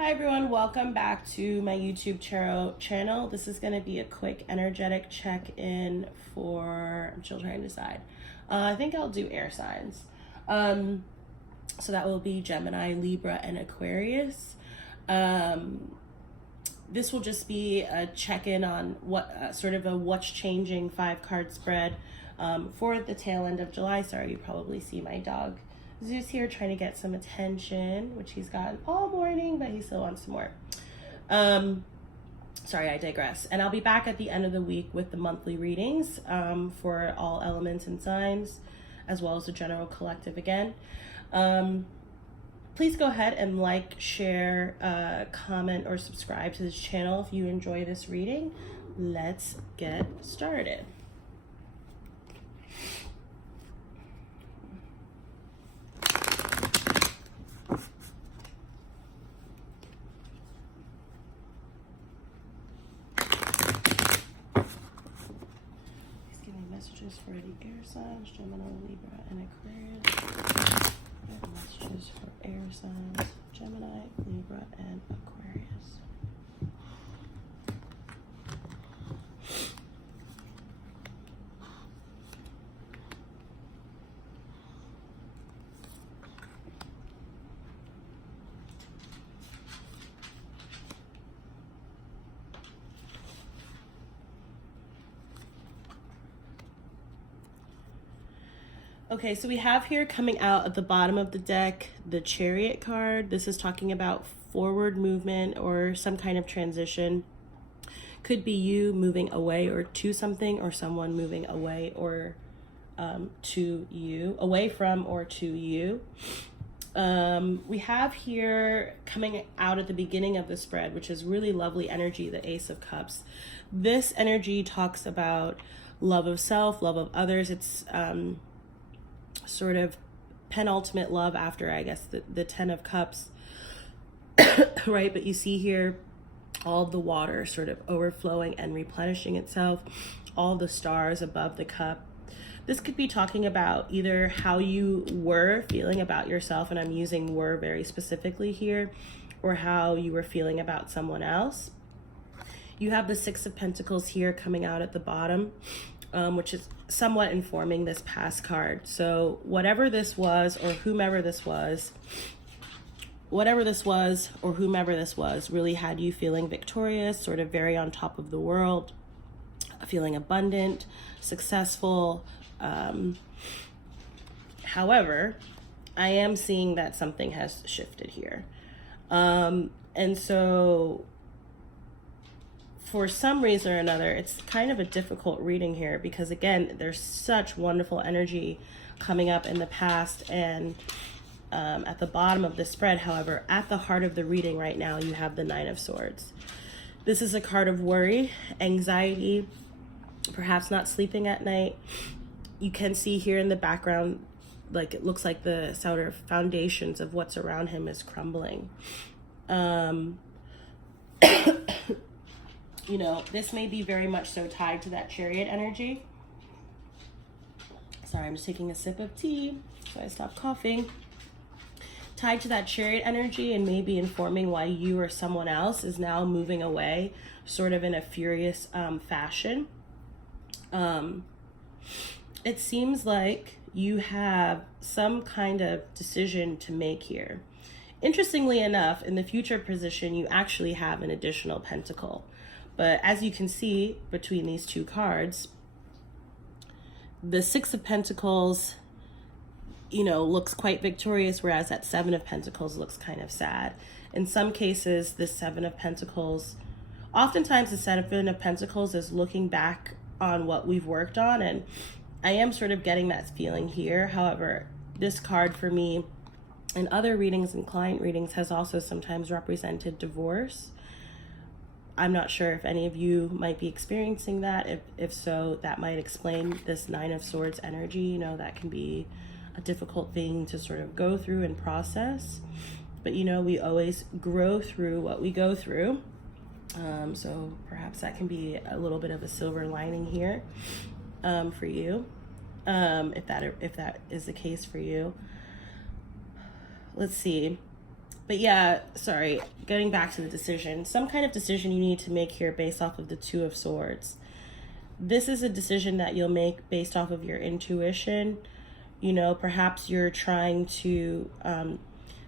Hi everyone, welcome back to my YouTube channel. This is going to be a quick energetic check-in for, I'm still trying to decide. I think I'll do air signs. So that will be Gemini, Libra, and Aquarius. This will just be a check-in on what sort of a what's changing 5-card spread for the tail end of July. Sorry, you probably see my dog Zeus here trying to get some attention, which he's gotten all morning, but he still wants some more. Sorry, I digress. And I'll be back at the end of the week with the monthly readings for all elements and signs, as well as the general collective again. Please go ahead and like, share, comment, or subscribe to this channel if you enjoy this reading. Let's get started. Messages for the air signs, Gemini, Libra, and Aquarius. And messages for air signs, Gemini, Libra, and Aquarius. Okay, so we have here coming out at the bottom of the deck, the Chariot card. This is talking about forward movement or some kind of transition. Could be you moving away or to something, or someone moving away or to you, away from or to you. We have here coming out at the beginning of the spread, which is really lovely energy, the Ace of Cups. This energy talks about love of self, love of others. It's sort of penultimate love after, I guess, the 10 of Cups, right? But you see here all the water sort of overflowing and replenishing itself, all the stars above the cup. This could be talking about either how you were feeling about yourself, and I'm using were very specifically here, or how you were feeling about someone else. You have the 6 of Pentacles here coming out at the bottom, which is somewhat informing this past card. So whatever this was, or whomever this was, whatever this was, or whomever this was, really had you feeling victorious, sort of very on top of the world, feeling abundant, successful. However, I am seeing that something has shifted here. And so for some reason or another, it's kind of a difficult reading here because, again, there's such wonderful energy coming up in the past and at the bottom of the spread. However, at the heart of the reading right now, you have the 9 of Swords. This is a card of worry, anxiety, perhaps not sleeping at night. You can see here in the background, like it looks like the sort of foundations of what's around him is crumbling. You know, this may be very much so tied to that Chariot energy. Sorry, I'm just taking a sip of tea so I stop coughing. Tied to that Chariot energy and maybe informing why you or someone else is now moving away sort of in a furious fashion. It seems like you have some kind of decision to make here. Interestingly enough, in the future position, you actually have an additional pentacle. But as you can see between these two cards, the 6 of Pentacles, you know, looks quite victorious, whereas that 7 of Pentacles looks kind of sad. In some cases, the 7 of Pentacles, oftentimes the 7 of Pentacles is looking back on what we've worked on, and I am sort of getting that feeling here. However, this card for me in other readings and client readings has also sometimes represented divorce. I'm not sure if any of you might be experiencing that. If so, that might explain this 9 of Swords energy. You know, that can be a difficult thing to sort of go through and process. But, you know, we always grow through what we go through. So perhaps that can be a little bit of a silver lining here for you, if that is the case for you. Let's see. But yeah, sorry, getting back to the decision. Some kind of decision you need to make here based off of the Two of Swords. This is a decision that you'll make based off of your intuition. You know, perhaps you're trying to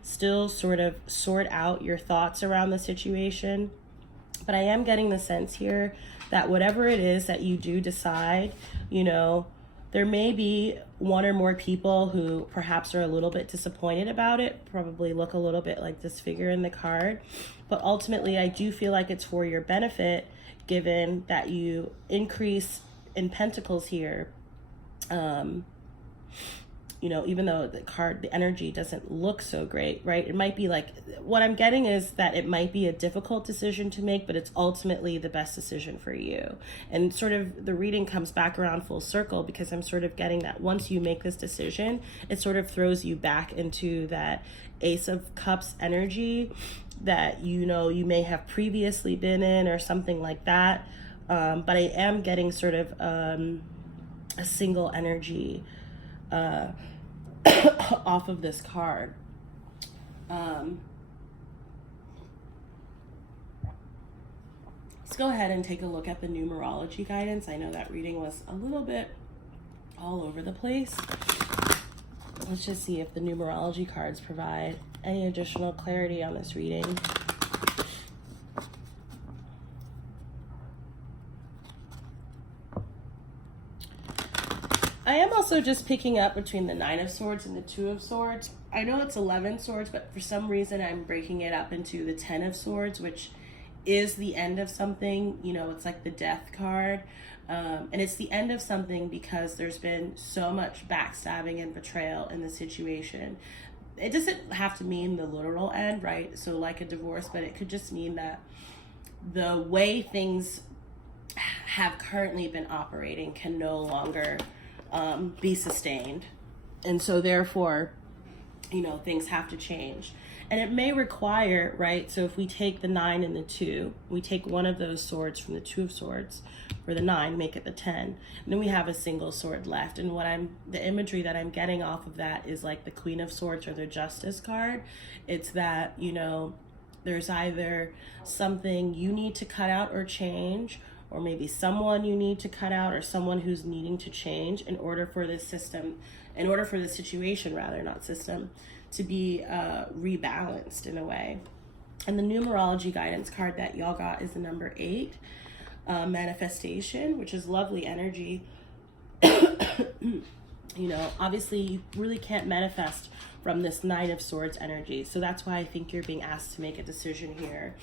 still sort of sort out your thoughts around the situation. But I am getting the sense here that whatever it is that you do decide, you know, there may be one or more people who perhaps are a little bit disappointed about it, probably look a little bit like this figure in the card. But ultimately, I do feel like it's for your benefit, given that you increase in Pentacles here. You know, even though the energy doesn't look so great, right? It might be like, what I'm getting is that it might be a difficult decision to make, but it's ultimately the best decision for you. And sort of the reading comes back around full circle, because I'm sort of getting that once you make this decision, it sort of throws you back into that Ace of Cups energy that, you know, you may have previously been in or something like that. But I am getting sort of a single energy off of this card. Let's go ahead and take a look at the numerology guidance. I know that reading was a little bit all over the place. Let's just see if the numerology cards provide any additional clarity on this reading. I am also just picking up between the Nine of Swords and the Two of Swords. I know it's 11 swords, but for some reason I'm breaking it up into the 10 of Swords, which is the end of something. You know, it's like the Death card. And it's the end of something because there's been so much backstabbing and betrayal in the situation. It doesn't have to mean the literal end, right? So like a divorce, but it could just mean that the way things have currently been operating can no longer be sustained. And so therefore, you know, things have to change. And it may require, right? So if we take the 9 and the 2, we take one of those swords from the Two of Swords for the 9, make it the 10, and then we have a single sword left. And the imagery that I'm getting off of that is like the Queen of Swords or the Justice card. It's that, you know, there's either something you need to cut out or change, or maybe someone you need to cut out, or someone who's needing to change in order for this situation, not system, to be rebalanced in a way. And the numerology guidance card that y'all got is the number 8, manifestation, which is lovely energy. You know, obviously you really can't manifest from this Nine of Swords energy. So that's why I think you're being asked to make a decision here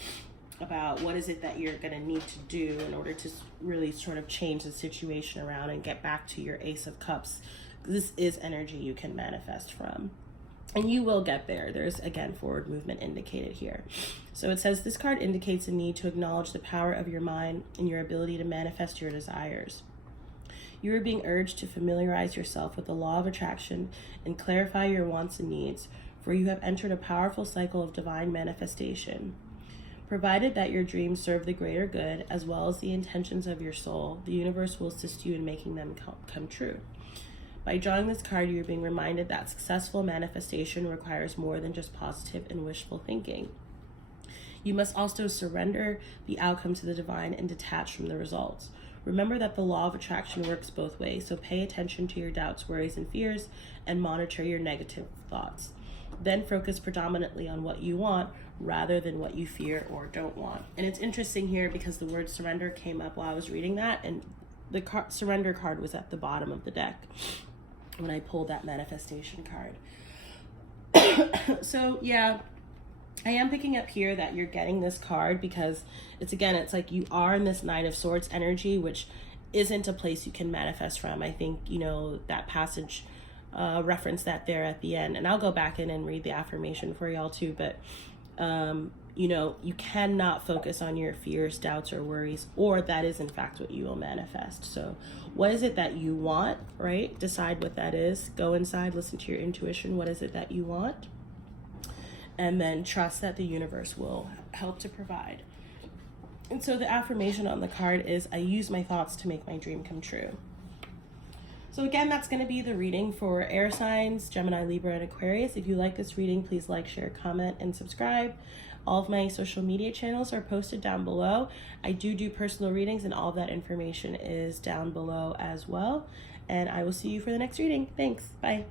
about what is it that you're going to need to do in order to really sort of change the situation around and get back to your Ace of Cups. This is energy you can manifest from. And you will get there. There's, again, forward movement indicated here. So it says, this card indicates a need to acknowledge the power of your mind and your ability to manifest your desires. You are being urged to familiarize yourself with the law of attraction and clarify your wants and needs, for you have entered a powerful cycle of divine manifestation. Provided that your dreams serve the greater good, as well as the intentions of your soul, the universe will assist you in making them come true. By drawing this card, you're being reminded that successful manifestation requires more than just positive and wishful thinking. You must also surrender the outcome to the divine and detach from the results. Remember that the law of attraction works both ways, so pay attention to your doubts, worries, and fears, and monitor your negative thoughts. Then focus predominantly on what you want rather than what you fear or don't want. And it's interesting here because the word surrender came up while I was reading that, and the surrender card was at the bottom of the deck when I pulled that manifestation card. So yeah, I am picking up here that you're getting this card because it's like you are in this Nine of Swords energy, which isn't a place you can manifest from. I think, you know, that passage reference that there at the end, and I'll go back in and read the affirmation for y'all too, but you know, you cannot focus on your fears, doubts, or worries, or that is in fact what you will manifest. So what is it that you want, right? Decide what that is. Go inside, listen to your intuition. What is it that you want? And then trust that the universe will help to provide. And so the affirmation on the card is, I use my thoughts to make my dream come true. So again, that's going to be the reading for air signs, Gemini, Libra, and Aquarius. If you like this reading, please like, share, comment, and subscribe. All of my social media channels are posted down below. I do personal readings, and all of that information is down below as well. And I will see you for the next reading. Thanks. Bye.